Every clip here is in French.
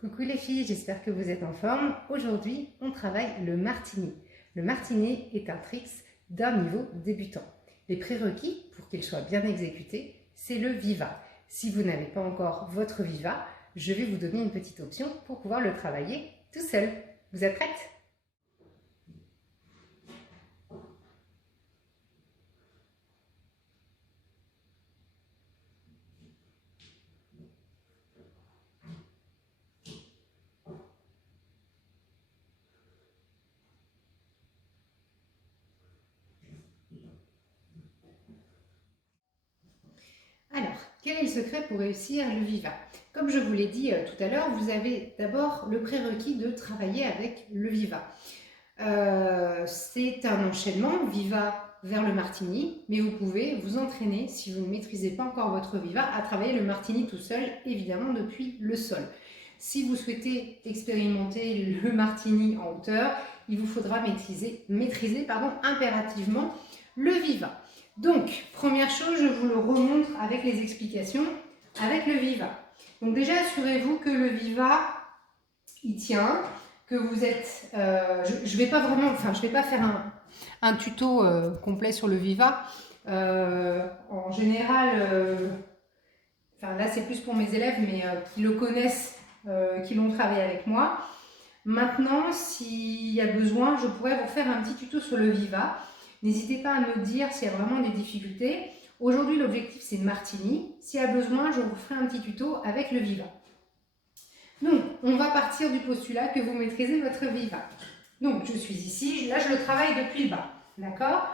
Coucou les filles, j'espère que vous êtes en forme. Aujourd'hui, on travaille le martini. Le martini est un trick d'un niveau débutant. Les prérequis pour qu'il soit bien exécuté, c'est le viva. Si vous n'avez pas encore votre viva, je vais vous donner une petite option pour pouvoir le travailler tout seul. Vous êtes prêtes ? Alors, quel est le secret pour réussir le viva? Comme je vous l'ai dit tout à l'heure, vous avez d'abord le prérequis de travailler avec le viva. C'est un enchaînement viva vers le martini, mais vous pouvez vous entraîner, si vous ne maîtrisez pas encore votre viva, à travailler le martini tout seul, évidemment depuis le sol. Si vous souhaitez expérimenter le martini en hauteur, il vous faudra maîtriser impérativement le viva. Donc, première chose, je vous le remontre avec les explications, avec le viva. Donc déjà, assurez-vous que le viva, il tient, que vous êtes... je vais pas faire un tuto complet sur le viva. En général, là c'est plus pour mes élèves, mais qui le connaissent, qui l'ont travaillé avec moi. Maintenant, s'il y a besoin, je pourrais vous faire un petit tuto sur le viva. N'hésitez pas à me dire s'il y a vraiment des difficultés. Aujourd'hui, l'objectif, c'est le martini. S'il y a besoin, je vous ferai un petit tuto avec le viva. Donc, on va partir du postulat que vous maîtrisez votre viva. Donc, je suis ici. Là, je le travaille depuis le bas. D'accord?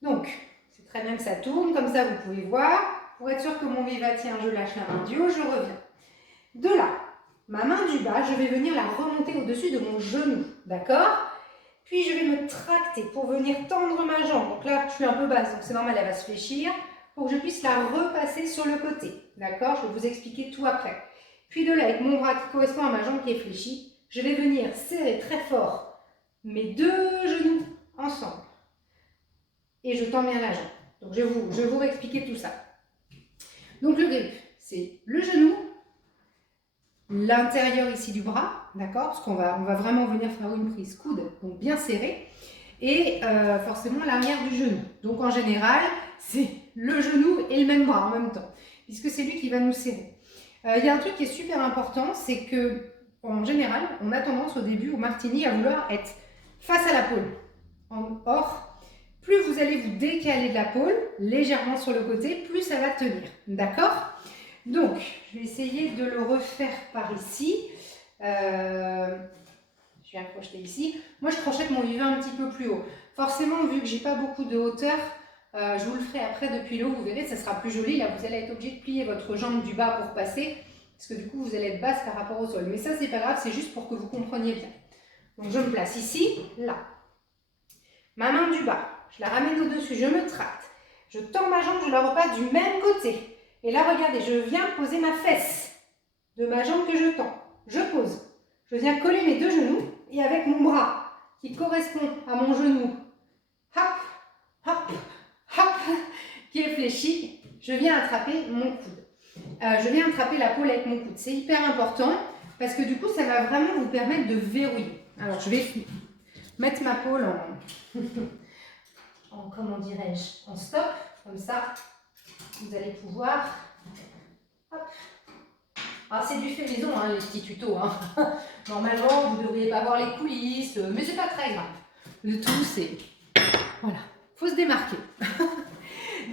Donc, c'est très bien que ça tourne. Comme ça, vous pouvez voir. Pour être sûr que mon viva tient, je lâche la main du haut, je reviens. De là, ma main du bas, je vais venir la remonter au-dessus de mon genou. D'accord? Puis je vais me tracter pour venir tendre ma jambe. Donc là, je suis un peu basse, donc c'est normal, elle va se fléchir. Pour que je puisse la repasser sur le côté. D'accord? Je vais vous expliquer tout après. Puis de là, avec mon bras qui correspond à ma jambe qui est fléchie, je vais venir serrer très fort mes deux genoux ensemble. Et je tends bien la jambe. Donc je vais vous expliquer tout ça. Donc le grip, c'est le genou, l'intérieur ici du bras, d'accord? Parce qu'on va vraiment venir faire une prise coude, donc bien serré, et forcément l'arrière du genou. Donc en général, c'est le genou et le même bras en même temps, puisque c'est lui qui va nous serrer. Il y a un truc qui est super important, c'est que en général, on a tendance au début au martini à vouloir être face à la pôle. Or, plus vous allez vous décaler de la pôle, légèrement sur le côté, plus ça va tenir, d'accord? Donc, je vais essayer de le refaire par ici. Je viens crocheter ici. Moi, je crochette mon viva un petit peu plus haut. Forcément, vu que j'ai pas beaucoup de hauteur, je vous le ferai après depuis le haut. Vous verrez, ça sera plus joli. Là, vous allez être obligé de plier votre jambe du bas pour passer, parce que du coup, vous allez être basse par rapport au sol. Mais ça, c'est pas grave, c'est juste pour que vous compreniez bien. Donc, je me place ici, là. Ma main du bas, je la ramène au-dessus, je me tracte. Je tends ma jambe, je la repasse du même côté. Et là, regardez, je viens poser ma fesse de ma jambe que je tends. Je pose. Je viens coller mes deux genoux et avec mon bras qui correspond à mon genou, hop, hop, hop, qui est fléchi, je viens attraper mon coude. Je viens attraper la pôle avec mon coude. C'est hyper important parce que du coup, ça va vraiment vous permettre de verrouiller. Alors, je vais mettre ma pôle comment dirais-je, en stop, comme ça. Vous allez pouvoir... Hop. Alors c'est du fait maison, hein, les petits tutos. Hein. Normalement, vous ne devriez pas voir les coulisses, mais c'est pas très grave. Le tout, c'est... Voilà, il faut se démarquer.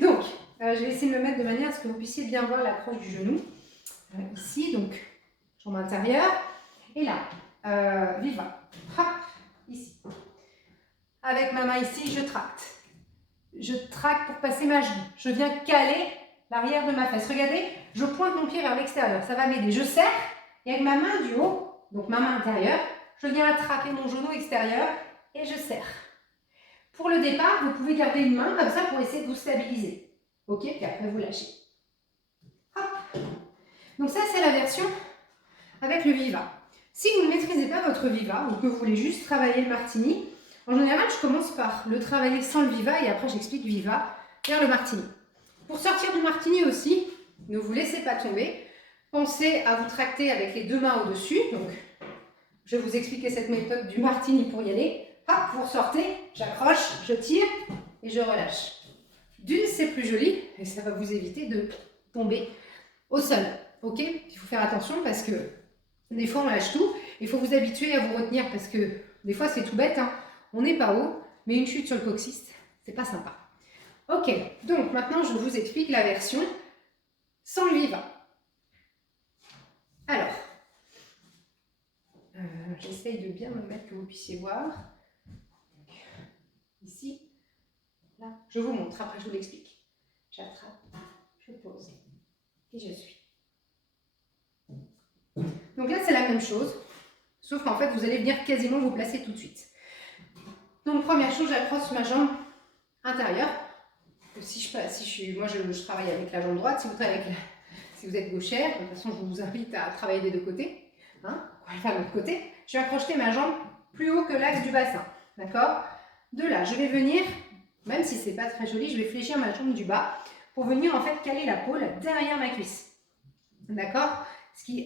Donc, je vais essayer de me mettre de manière à ce que vous puissiez bien voir l'approche du genou. Ici, donc, jambe intérieure. Et là, viva. Hop, ici. Avec ma main ici, je tracte. Je tracte pour passer ma jambe. Je viens caler l'arrière de ma fesse. Regardez, je pointe mon pied vers l'extérieur. Ça va m'aider. Je serre et avec ma main du haut, donc ma main intérieure, je viens attraper mon genou extérieur et je serre. Pour le départ, vous pouvez garder une main comme ça pour essayer de vous stabiliser. Ok, puis après vous lâchez. Hop. Donc ça, c'est la version avec le viva. Si vous ne maîtrisez pas votre viva ou que vous voulez juste travailler le martini, en général, je commence par le travailler sans le viva et après j'explique viva vers le martini. Pour sortir du martini aussi, ne vous laissez pas tomber. Pensez à vous tracter avec les deux mains au-dessus. Donc, je vais vous expliquer cette méthode du martini pour y aller. Hop, vous ressortez, j'accroche, je tire et je relâche. D'une, c'est plus joli et ça va vous éviter de tomber au sol. Ok? Il faut faire attention parce que des fois on lâche tout. Il faut vous habituer à vous retenir parce que des fois c'est tout bête, hein. On n'est pas haut, mais une chute sur le coccyx, c'est pas sympa. Ok, donc maintenant je vous explique la version sans le viva. Alors, j'essaye de bien me mettre que vous puissiez voir. Donc, ici, là, je vous montre, après je vous l'explique. J'attrape, je pose et je suis. Donc là c'est la même chose, sauf qu'en fait vous allez venir quasiment vous placer tout de suite. Donc première chose, j'accroche ma jambe intérieure. Moi je travaille avec la jambe droite, si vous êtes gauchère, de toute façon je vous invite à travailler des deux côtés. Hein, on va faire de l'autre côté. Je vais accrocher ma jambe plus haut que l'axe du bassin. D'accord? De là, je vais venir, même si c'est pas très joli, je vais fléchir ma jambe du bas pour venir en fait caler la pôle derrière ma cuisse. D'accord?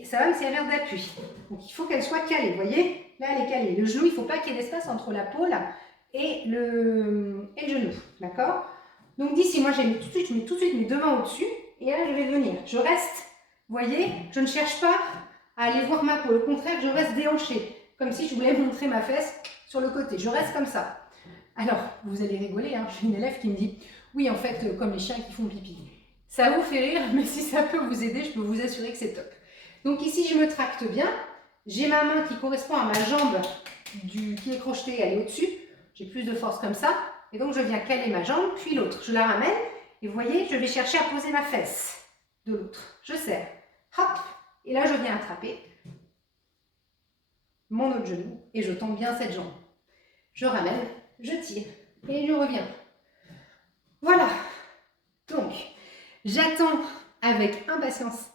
Ça va me servir d'appui. Donc il faut qu'elle soit calée. Vous voyez? Là elle est calée. Le genou, il ne faut pas qu'il y ait d'espace entre la pôle et le genou. D'accord? Donc d'ici, moi je mets tout de suite mes deux mains au-dessus. Et là je vais venir. Je reste, vous voyez, je ne cherche pas à aller voir ma peau. Au contraire, je reste déhanchée. Comme si je voulais montrer ma fesse sur le côté. Je reste comme ça. Alors, vous allez rigoler, hein. J'ai une élève qui me dit, oui en fait, comme les chiens qui font pipi. Ça vous fait rire, mais si ça peut vous aider, je peux vous assurer que c'est top. Donc ici, je me tracte bien. J'ai ma main qui correspond à ma jambe qui est crochetée, elle est au-dessus. J'ai plus de force comme ça. Et donc, je viens caler ma jambe, puis l'autre. Je la ramène. Et vous voyez, je vais chercher à poser ma fesse de l'autre. Je serre. Hop. Et là, je viens attraper mon autre genou. Et je tends bien cette jambe. Je ramène, je tire. Et je reviens. Voilà. Donc, j'attends avec impatience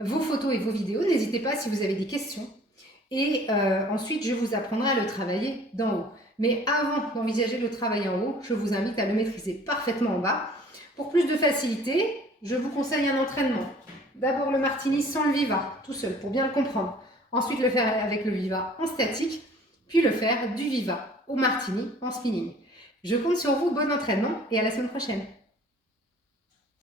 vos photos et vos vidéos. N'hésitez pas si vous avez des questions. Et ensuite, je vous apprendrai à le travailler d'en haut. Mais avant d'envisager le travail en haut, je vous invite à le maîtriser parfaitement en bas. Pour plus de facilité, je vous conseille un entraînement. D'abord le martini sans le viva, tout seul, pour bien le comprendre. Ensuite, le faire avec le viva en statique, puis le faire du viva au martini en spinning. Je compte sur vous, bon entraînement et à la semaine prochaine.